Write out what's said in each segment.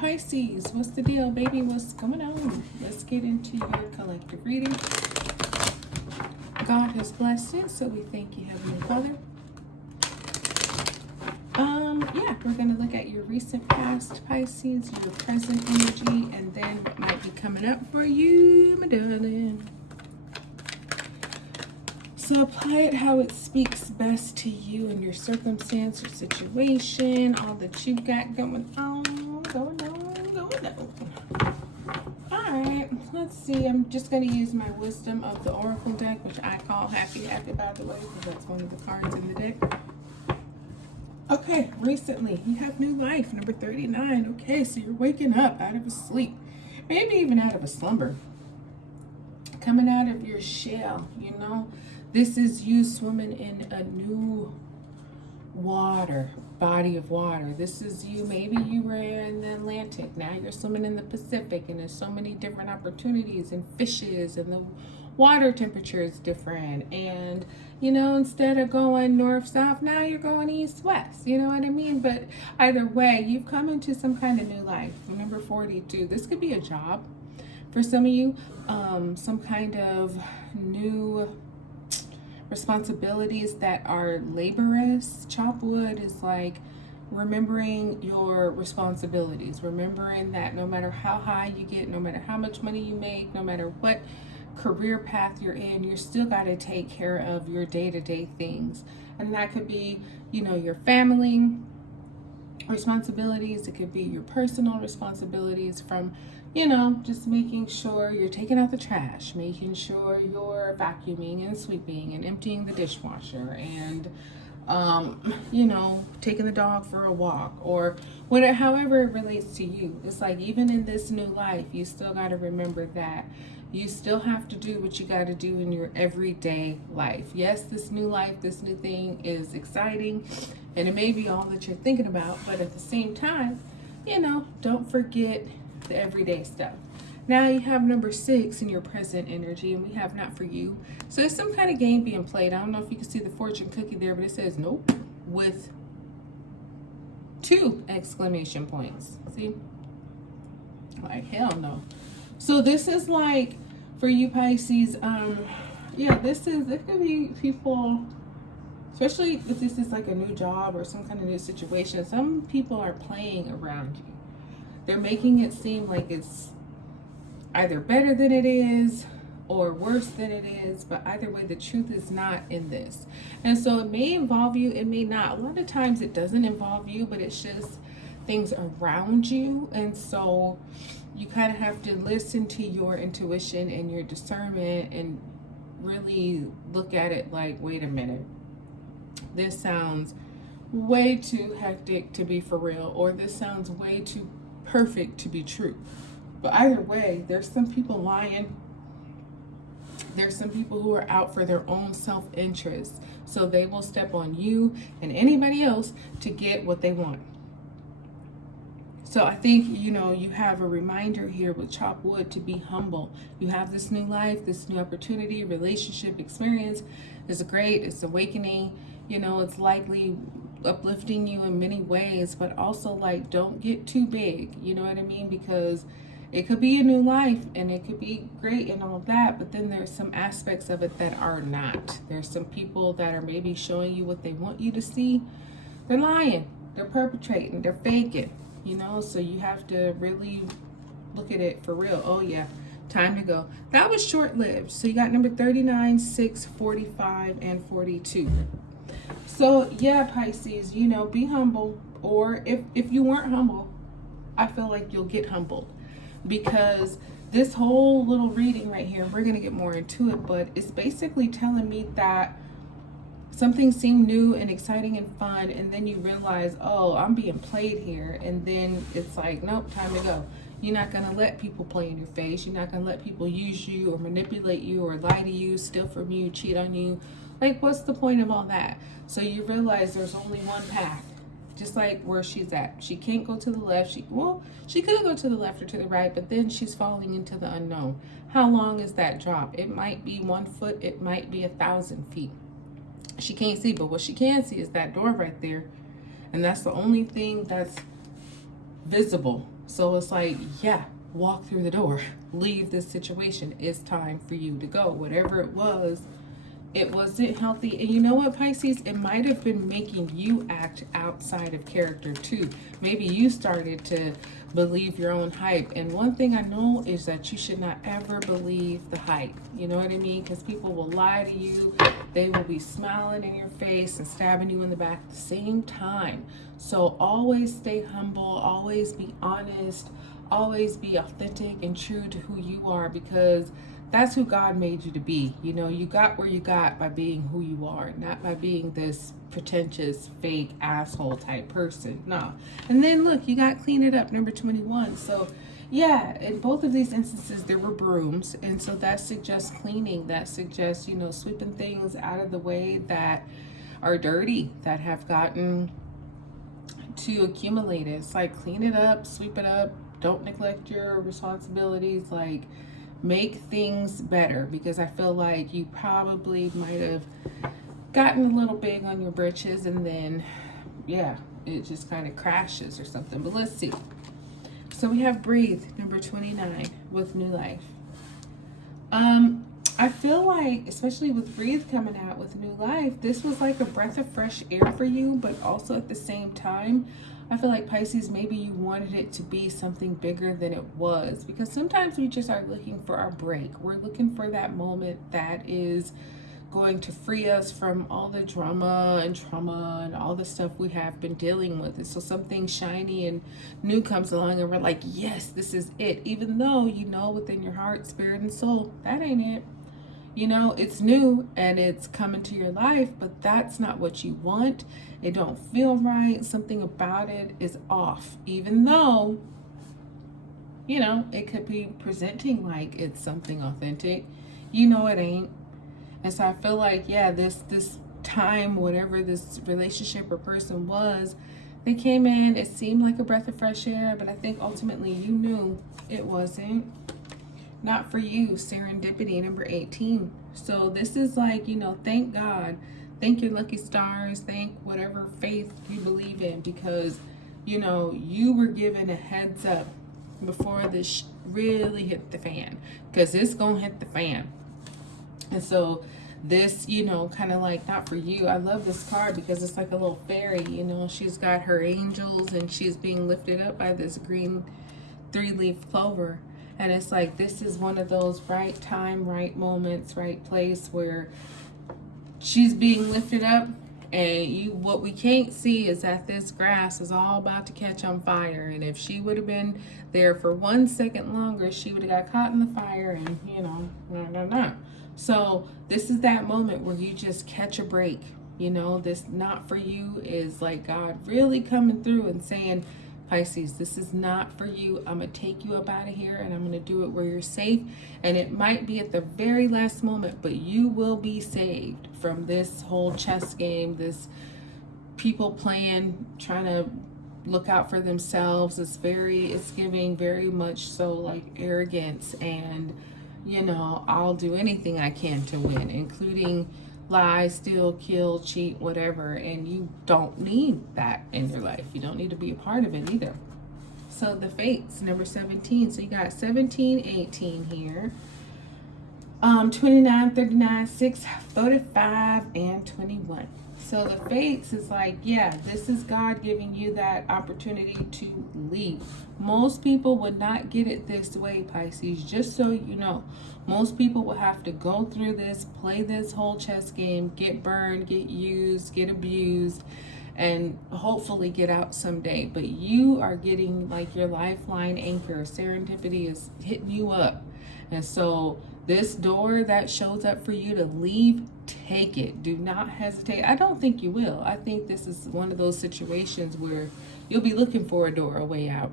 Pisces, what's the deal, baby? What's going on? Let's get into your collective reading. God has blessed it, so we thank you, Heavenly Father. Yeah, we're going to look at your recent past, Pisces, your present energy, and then what might be coming up for you, my darling. So apply it how it speaks best to you and your circumstance, your situation, all that you've got going on, going on. All right, let's see. I'm just going to use my Wisdom of the Oracle deck, which I call Happy, by the way, because that's one of the cards in the deck. Okay, recently, you have new life, number 39. Okay, so you're waking up out of a sleep, maybe even out of a slumber, coming out of your shell, you know. This is you swimming in a new body of water. This is you, maybe you were in the Atlantic, now you're swimming in the Pacific, and there's so many different opportunities and fishes, and the water temperature is different, and you know, instead of going north south, now you're going east west, you know what I mean? But either way, you've come into some kind of new life. Number 42, this could be a job for some of you, some kind of new responsibilities that are laborious. Chop wood is like remembering your responsibilities, remembering that no matter how high you get, no matter how much money you make, no matter what career path you're in, you're still got to take care of your day-to-day things. And that could be, you know, your family responsibilities. It could be your personal responsibilities, from, you know, just making sure you're taking out the trash, making sure you're vacuuming and sweeping and emptying the dishwasher, and you know, taking the dog for a walk, or whatever, however it relates to you. It's like, even in this new life, you still got to remember that you still have to do what you got to do in your everyday life. Yes, this new life, this new thing is exciting, and it may be all that you're thinking about, but at the same time, you know, don't forget the everyday stuff. Now you have number 6 in your present energy, and we have not for you. So there's some kind of game being played. I don't know if you can see the fortune cookie there, but it says nope with 2 exclamation points. See? Like, hell no. So this is like, for you Pisces, yeah, it could be people, especially if this is like a new job or some kind of new situation. Some people are playing around you. They're making it seem like it's either better than it is or worse than it is, but either way, the truth is not in this. And so it may involve you, it may not. A lot of times it doesn't involve you, but it's just things around you. And so you kind of have to listen to your intuition and your discernment and really look at it like, wait a minute, this sounds way too hectic to be for real, or this sounds way too perfect to be true. But either way, there's some people lying. There's some people who are out for their own self-interest. So they will step on you and anybody else to get what they want. So I think, you know, you have a reminder here with chop wood to be humble. You have this new life, this new opportunity, relationship, experience is great. It's awakening. You know, it's likely uplifting you in many ways, but also, like, don't get too big. You know what I mean? Because it could be a new life and it could be great and all of that, but then there's some aspects of it that are not. There's some people that are maybe showing you what they want you to see. They're lying. They're perpetrating. They're faking. You know, so you have to really look at it for real. Oh yeah, time to go. That was short-lived. So you got number 39, 6, 45, and 42. So yeah, Pisces, you know, be humble. Or if you weren't humble, I feel like you'll get humbled. Because this whole little reading right here, we're going to get more into it, but it's basically telling me that something seemed new and exciting and fun, and then you realize, oh, I'm being played here, and then it's like, nope, time to go. You're not going to let people play in your face. You're not going to let people use you or manipulate you or lie to you, steal from you, cheat on you. Like, what's the point of all that? So you realize there's only one path, just like where she's at. She can't go to the left. She could go to the left or to the right, but then she's falling into the unknown. How long is that drop? It might be 1 foot. It might be 1,000 feet. She can't see, but what she can see is that door right there, and that's the only thing that's visible. So it's like, yeah, walk through the door, leave this situation. It's time for you to go. Whatever it was, it wasn't healthy. And you know what, Pisces? It might have been making you act outside of character too. Maybe you started to believe your own hype. And one thing I know is that you should not ever believe the hype. You know what I mean? Because people will lie to you. They will be smiling in your face and stabbing you in the back at the same time. So always stay humble. Always be honest. Always be authentic and true to who you are, because that's who God made you to be. You know, you got where you got by being who you are, not by being this pretentious, fake, asshole type person. No. And then look, you got clean it up, number 21. So yeah, in both of these instances, there were brooms. And so that suggests cleaning. That suggests, you know, sweeping things out of the way that are dirty, that have gotten to accumulate. It's like, clean it up, sweep it up. Don't neglect your responsibilities. Like, make things better, because I feel like you probably might have gotten a little big on your britches, and then yeah, it just kind of crashes or something. But let's see. So we have breathe, number 29, with new life. I feel like, especially with breathe coming out with new life, this was like a breath of fresh air for you, but also at the same time, I feel like, Pisces, maybe you wanted it to be something bigger than it was, because sometimes we just are looking for our break. We're looking for that moment that is going to free us from all the drama and trauma and all the stuff we have been dealing with. And so something shiny and new comes along and we're like, yes, this is it. Even though you know within your heart, spirit, and soul, that ain't it. You know, it's new and it's coming to your life, but that's not what you want. It don't feel right. Something about it is off, even though, you know, it could be presenting like it's something authentic. You know, it ain't. And so I feel like, yeah, this time, whatever this relationship or person was, they came in, it seemed like a breath of fresh air, but I think ultimately you knew it wasn't. Not for you. Serendipity, number 18. So this is like, you know, thank God. Thank your lucky stars. Thank whatever faith you believe in, because, you know, you were given a heads up before this really hit the fan, because it's going to hit the fan. And so this, you know, kind of like, not for you. I love this card because it's like a little fairy, you know. She's got her angels and she's being lifted up by this green 3-leaf clover. And it's like, this is one of those right time, right moments, right place where she's being lifted up. And what we can't see is that this grass is all about to catch on fire. And if she would have been there for 1 second longer, she would have got caught in the fire and, you know, no. So this is that moment where you just catch a break. You know, this not for you is like God really coming through and saying, Pisces, this is not for you. I'm going to take you up out of here and I'm going to do it where you're safe. And it might be at the very last moment, but you will be saved from this whole chess game, this people playing, trying to look out for themselves. It's giving very much so like arrogance and, you know, I'll do anything I can to win, including lie, steal, kill, cheat, whatever. And you don't need that in your life. You don't need to be a part of it either. So the fates, number 17. So you got 17, 18 here. 29, 39, 6, 45, and 21. So the fates is like, yeah, this is God giving you that opportunity to leave. Most people would not get it this way, Pisces, just so you know. Most people will have to go through this, play this whole chess game, get burned, get used, get abused, and hopefully get out someday. But you are getting like your lifeline anchor. Serendipity is hitting you up. And so this door that shows up for you to leave, take it. Do not hesitate. I don't think you will. I think this is one of those situations where you'll be looking for a door, a way out.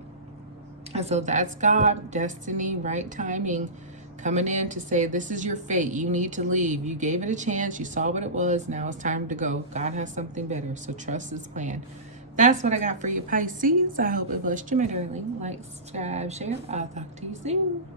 And so that's God, destiny, right timing, coming in to say, this is your fate. You need to leave. You gave it a chance. You saw what it was. Now it's time to go. God has something better. So trust His plan. That's what I got for you, Pisces. I hope it blessed you, my darling. Like, subscribe, share. I'll talk to you soon.